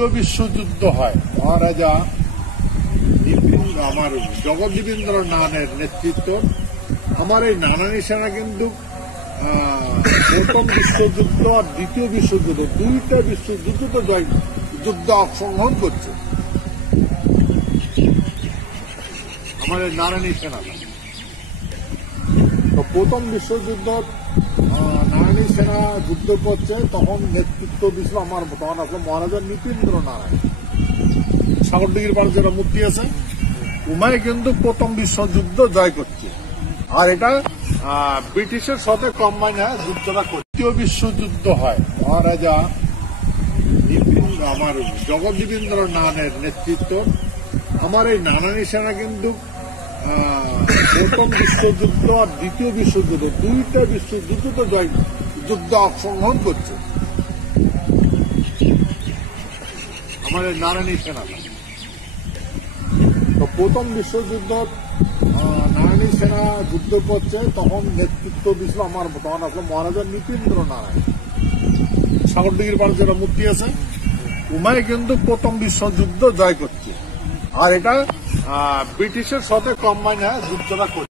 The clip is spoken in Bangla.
দ্বিতীয় বিশ্বযুদ্ধ হয় মহারাজা আমার জগৎবীরেন্দ্রনাথের নেতৃত্ব আমার এই নানানী সেনা কিন্তু প্রথম বিশ্বযুদ্ধ আর দ্বিতীয় বিশ্বযুদ্ধ দুইটা বিশ্বযুদ্ধ তো যুদ্ধ অংশগ্রহণ করছে আমার এই নারায়ণী সেনা। তো প্রথম বিশ্বযুদ্ধ নারায়ণী সেনা যুদ্ধ করছে তখন নেতৃত্ব দিছিল আমার তখন আসলে মহারাজা নৃপেন্দ্র নারায়ণ সাগরদিঘির পাড়ে যেটা মূর্তি আছে উমায় কিন্তু প্রথম বিশ্বযুদ্ধ জয় করছে আর এটা ব্রিটিশের সাথে কম্বাইন হয় যুদ্ধটা করছে। দ্বিতীয় বিশ্বযুদ্ধ হয় মহারাজা আমার জগৎবীরেন্দ্রনাথের নেতৃত্ব আমার এই নানানী সেনা কিন্তু প্রথম বিশ্বযুদ্ধ আর দ্বিতীয় বিশ্বযুদ্ধ দুইটা বিশ্বযুদ্ধ তো যুদ্ধ অংশগ্রহণ করছে আমার এই নারায়ণী সেনা। তো প্রথম বিশ্বযুদ্ধ নারায়ণী সেনা যুদ্ধ করছে তখন নেতৃত্ব দিছিল আমার তখন আসলে মহারাজা নৃপেন্দ্র নারায়ণ সাগরদিঘির পাড়ে যেটা মূর্তি আছে উমায় কিন্তু প্রথম বিশ্বযুদ্ধ জয় করছে আর এটা ব্রিটিশের সাথে কম্বাইন হয় যুদ্ধটা করছে।